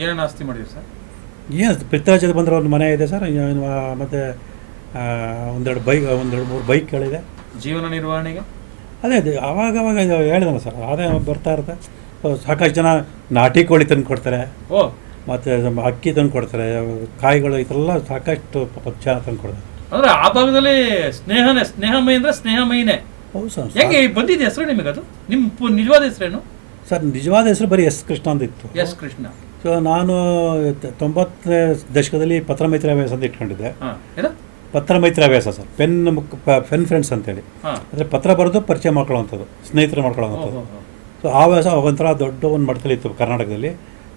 ಏನೇನು ಆಸ್ತಿ ಮಾಡಿರಿ ಸರ್? ಏನು ಪಿತ್ರಾರ್ಜಿತ ಬಂದರೆ ಒಂದು ಮನೆ ಇದೆ ಸರ್, ಮತ್ತು ಒಂದೆರಡು ಒಂದೆರಡು ಮೂರು ಬೈಕ್ಗಳಿದೆ. ಜೀವನ ನಿರ್ವಹಣೆಗೆ ಅದೇ ಅವಾಗ ಹೇಳಿದಲ್ಲ ಸರ್, ಅದೇ ಬರ್ತಾ ಇರುತ್ತೆ. ಸಾಕಷ್ಟು ಜನ ನಾಟಿ ಕೋಳಿ ತಂದು ಕೊಡ್ತಾರೆ, ಓ, ಮತ್ತು ಅಕ್ಕಿ ತಂದು ಕೊಡ್ತಾರೆ, ಕಾಯಿಗಳು ಈ ಥರ ಎಲ್ಲ ಸಾಕಷ್ಟು ಜನ ತಂದು ಕೊಡ್ತಾರೆ. ಅಂದ್ರೆ ಆ ಭಾಗದಲ್ಲಿ ಸ್ನೇಹಮಯಿ ಅಂದ್ರೆ ಸ್ನೇಹಮಯಿನೇ. ಹೌದು ಸರ್. ಹೆಂಗೆ ಬಂದಿದೆ ಹೆಸರು ನಿಮಗೆ? ಅದು ನಿಮ್ಮ ನಿಜವಾದ ಹೆಸರೇನು ಸರ್? ನಿಜವಾದ ಹೆಸರು ಬರೀ ಎಸ್ ಕೃಷ್ಣ ಅಂತ ಇತ್ತು. ಎಸ್ ಕೃಷ್ಣ. ಸೊ ನಾನು 90ನೇ ದಶಕದಲ್ಲಿ ಪತ್ರಮೈತ್ರಿ ಹವ್ಯಾಸ ಅಂತ ಇಟ್ಕೊಂಡಿದ್ದೆ. ಪತ್ರಮೈತ್ರಿ ಹವ್ಯಾಸ ಸರ್, ಪೆನ್ ಫ್ರೆಂಡ್ಸ್ ಅಂತೇಳಿ. ಅಂದರೆ ಪತ್ರ ಬರೆದು ಪರಿಚಯ ಮಾಡ್ಕೊಳ್ಳೋವಂಥದ್ದು, ಸ್ನೇಹಿತರು ಮಾಡ್ಕೊಳ್ಳೋವಂಥದ್ದು. ಸೊ ಆ ಹವ್ಯಾಸ ಒಂಥರ ದೊಡ್ಡ ಒಂದು ಮಟ್ಟದಲ್ಲಿ ಇತ್ತು ಕರ್ನಾಟಕದಲ್ಲಿ.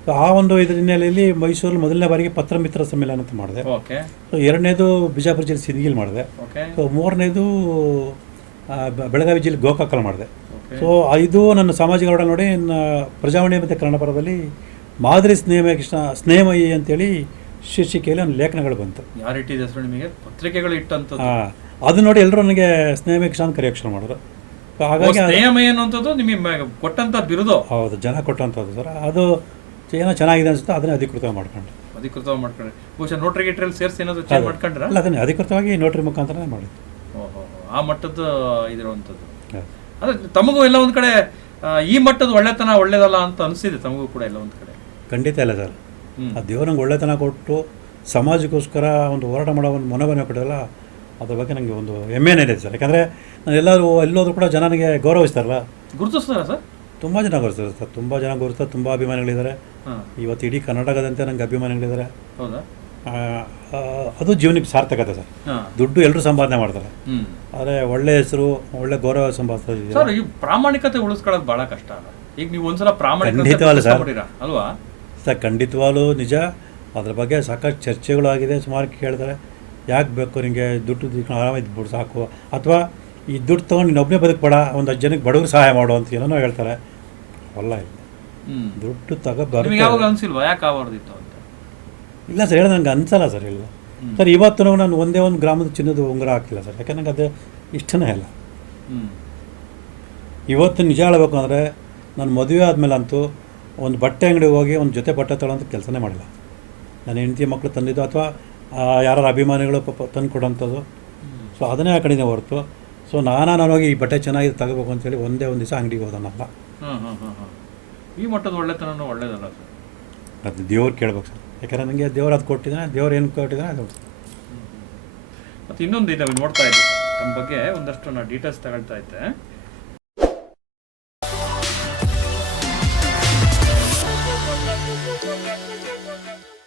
ಸೊ ಆ ಒಂದು ಇದರ ಹಿನ್ನೆಲೆಯಲ್ಲಿ ಮೈಸೂರಲ್ಲಿ ಮೊದಲನೇ ಬಾರಿಗೆ ಪತ್ರ ಮಿತ್ರ ಸಮ್ಮೇಳನ ಅಂತ ಮಾಡಿದೆ. ಸೊ ಎರಡನೇದು ಬಿಜಾಪುರ ಜಿಲ್ಲೆ ಸಿಂದಗಿಲಿ ಮಾಡಿದೆ. ಸೊ ಮೂರನೇದು ಬೆಳಗಾವಿ ಜಿಲ್ಲೆ ಗೋಕಾಕಲ್ಲಿ ಮಾಡಿದೆ. ಸೊ ಇದು ನನ್ನ ಸಾಮಾಜಿಕ ಒಡನಾಡಿ ನೋಡಿ ಪ್ರಜಾವಾಣಿ ಮತ್ತು ಕನ್ನಡ ಪರದಲ್ಲಿ ಮಾದರಿ ಸ್ನೇಹಮಯಿ ಅಂತೇಳಿ ಶೀರ್ಷಿಕೆಯಲ್ಲಿ ಒಂದು ಲೇಖನಗಳು ಬಂತು. ಯಾರು ಇಟ್ಟಿದೆ ಹೆಸರು ನಿಮಗೆ? ಪತ್ರಿಕೆಗಳು ಇಟ್ಟಂತ. ಅದು ನೋಡಿ ಎಲ್ಲರೂ ನನಗೆ ಸ್ನೇಹಮಯಿ ಕೃಷ್ಣ ಅಂತ ಕರೆಯೋಕೆ ಶುರು ಮಾಡಿದ್ರು. ಹಾಗಾಗಿ ಸ್ನೇಹಮಯಿ ಅನ್ನುವಂಥದ್ದು ನಿಮಗೆ ಕೊಟ್ಟಂಥ ಬಿರುದು. ಹೌದು, ಜನ ಕೊಟ್ಟಂಥದ್ದು ಸರ್. ಅದು ಏನೋ ಚೆನ್ನಾಗಿದೆ ಅನಿಸುತ್ತೆ, ಅದನ್ನೇ ಅಧಿಕೃತವಾಗಿ ಮಾಡ್ಕೊಂಡ್ರೆ. ಬಹುಶಃ ನೋಟ್ರಿ ಗಿಟ್ರಲ್ಲಿ ಸೇರಿಸಿ ಏನಾದರೂ ಚೇಂಜ್ ಮಾಡ್ಕೊಂಡ್ರೆ? ಅಲ್ಲ, ಅದನ್ನೇ ಅಧಿಕೃತವಾಗಿ ನೋಟ್ರಿ ಮುಖಾಂತರನೇ ಮಾಡಿದ್ದು. ಓಹೋ, ಆ ಮಟ್ಟದ ಇದಿರುವಂಥದ್ದು. ಅಂದರೆ ತಮಗೂ ಎಲ್ಲ ಒಂದು ಕಡೆ ಈ ಮಟ್ಟದ ಒಳ್ಳೆತನ ಒಳ್ಳೇದಲ್ಲ ಅಂತ ಅನಿಸಿದೆ ತಮಗೂ ಕೂಡ ಎಲ್ಲ ಒಂದು ಕಡೆ? ಖಂಡಿತ ಇಲ್ಲ ಸರ್. ಆ ದೇವರು ನಂಗೆ ಒಳ್ಳೆತನ ಕೊಟ್ಟು ಸಮಾಜಕ್ಕೋಸ್ಕರ ಒಂದು ಹೋರಾಟ ಮಾಡೋ ಒಂದು ಮನೋಭಾವನೆ ಕೊಟ್ಟಿರಲ್ಲ, ಅದ್ರ ಬಗ್ಗೆ ನನಗೆ ಒಂದು ಹೆಮ್ಮೆನೇ ಇದೆ ಸರ್. ಯಾಕಂದರೆ ನಾನು ಎಲ್ಲೋದ್ರೂ ಕೂಡ ಜನ ನನಗೆ ಗೌರವಿಸ್ತಾರಲ್ಲ, ಗುರುತಿಸ್ತಾರ ಸರ್. ತುಂಬ ಜನ ಗೌರವಿಸ್ತಾರೆ ಸರ್, ತುಂಬ ಜನ ಗೌರವಿಸ್ತಾರೆ, ತುಂಬ ಅಭಿಮಾನಿಗಳಿದ್ದಾರೆ. ಇವತ್ತು ಇಡೀ ಕರ್ನಾಟಕದಂತೆ ನನಗೆ ಅಭಿಮಾನಿಗಳಿದ್ದಾರೆ. ಹೌದಾ? ಅದು ಜೀವನಕ್ಕೆ ಸಾರ್ಥಕತೆ ಸರ್. ದುಡ್ಡು ಎಲ್ಲರೂ ಸಂಪಾದನೆ ಮಾಡ್ತಾರೆ, ಆದರೆ ಒಳ್ಳೆ ಹೆಸರು, ಒಳ್ಳೆ ಗೌರವ ಸಂಪಾದಿಸ್ತಾರೆ. ಸರ್, ಈ ಪ್ರಾಮಾಣಿಕತೆ ಉಳಿಸ್ಕೊಳ್ಳೋದು ಭಾಳ ಕಷ್ಟ ಅಲ್ಲ? ಈಗ ನೀವು ಒಂದ್ಸಲ ಖಂಡಿತವಾಗ್ಲೂ ಸರ್ ಅಲ್ವಾ ಸರ್? ಖಂಡಿತವಾಗ್ಲೂ ನಿಜ. ಅದ್ರ ಬಗ್ಗೆ ಸಾಕಷ್ಟು ಚರ್ಚೆಗಳು ಆಗಿದೆ. ಸುಮಾರು ಕೇಳಿದ್ರೆ ಯಾಕೆ ಬೇಕು ನಿಮಗೆ ದುಡ್ಡು ಆರಾಮಾಗಿ ಇದ್ಬಿಡು ಸಾಕು, ಅಥವಾ ಈ ದುಡ್ಡು ತೊಗೊಂಡು ನೀನು ಒಬ್ಬನೇ ಬದುಕಬೇಡ, ಒಂದು 10 ಜನಕ್ಕೆ ಬಡವರು ಸಹಾಯ ಮಾಡು ಅಂತ ಏನೋ ಹೇಳ್ತಾರೆ. ಅಲ್ಲ, ಇಲ್ಲ, ದುಡ್ಡು ಅನ್ಸಿಲ್ವಾ ಯಾಕೆ ಆವರ್ದಿತ್ತು ಅಂತ? ಇಲ್ಲ ಸರ್, ಹೇಳಿ ನನಗೆ ಅನ್ಸಲ್ಲ ಸರ್. ಇಲ್ಲ ಸರ್, ಇವತ್ತು ನಾನು ಒಂದೇ ಒಂದು ಗ್ರಾಮದ ಚಿನ್ನದ ಉಂಗುರ ಹಾಕಿಲ್ಲ ಸರ್, ಯಾಕೆ ನನಗೆ ಅದು ಇಷ್ಟನೇ ಇಲ್ಲ. ಇವತ್ತು ನಿಜ ಹೇಳಬೇಕು ಅಂದರೆ ನಾನು ಮದುವೆ ಆದಮೇಲೆ ಅಂತೂ ಒಂದು ಬಟ್ಟೆ ಅಂಗಡಿಗೆ ಹೋಗಿ ಒಂದು ಜೊತೆ ಬಟ್ಟೆ ತೊಗೊಳ್ಳೋಂಥ ಕೆಲಸನೇ ಮಾಡಿಲ್ಲ. ನನ್ನ ಹೆಂಡತಿ ಮಕ್ಕಳು ತಂದಿದ್ದು ಅಥವಾ ಯಾರು ಅಭಿಮಾನಿಗಳು ತಂದು ಕೊಡೋಂಥದ್ದು. ಸೊ ಅದನ್ನೇ ಹಾಕೊಂಡಿದ್ದೆ ಹೊರತು ಸೊ ನಾನು ಹೋಗಿ ಈ ಬಟ್ಟೆ ಚೆನ್ನಾಗಿದೆ ತಗೋಬೇಕು ಅಂತೇಳಿ ಒಂದೇ ಒಂದು ದಿವಸ ಅಂಗಡಿಗೆ ಹೋದನಲ್ಲ. ಈ ಮಟ್ಟದ ಒಳ್ಳೆತನ ಒಳ್ಳೇದಲ್ಲ ಸರ್? ಅದು ದೇವ್ರು ಕೇಳ್ಬೇಕು ಸರ್. ಯಾಕಂದರೆ ನನಗೆ ದೇವ್ರು ಅದು ಕೊಟ್ಟಿದ್ದಾನೆ, ದೇವ್ರು ಏನು ಕೊಟ್ಟಿದ್ದಾನೆ ಅದು. ಮತ್ತು ಇನ್ನೊಂದು ಇದ್ದಾವೆ ನೋಡ್ತಾ ಇದ್ದೀವಿ ತಮ್ಮ ಬಗ್ಗೆ ಒಂದಷ್ಟು ನಾನು ಡೀಟೇಲ್ಸ್ ತಗೊಳ್ತಾ ಇದ್ದೆ.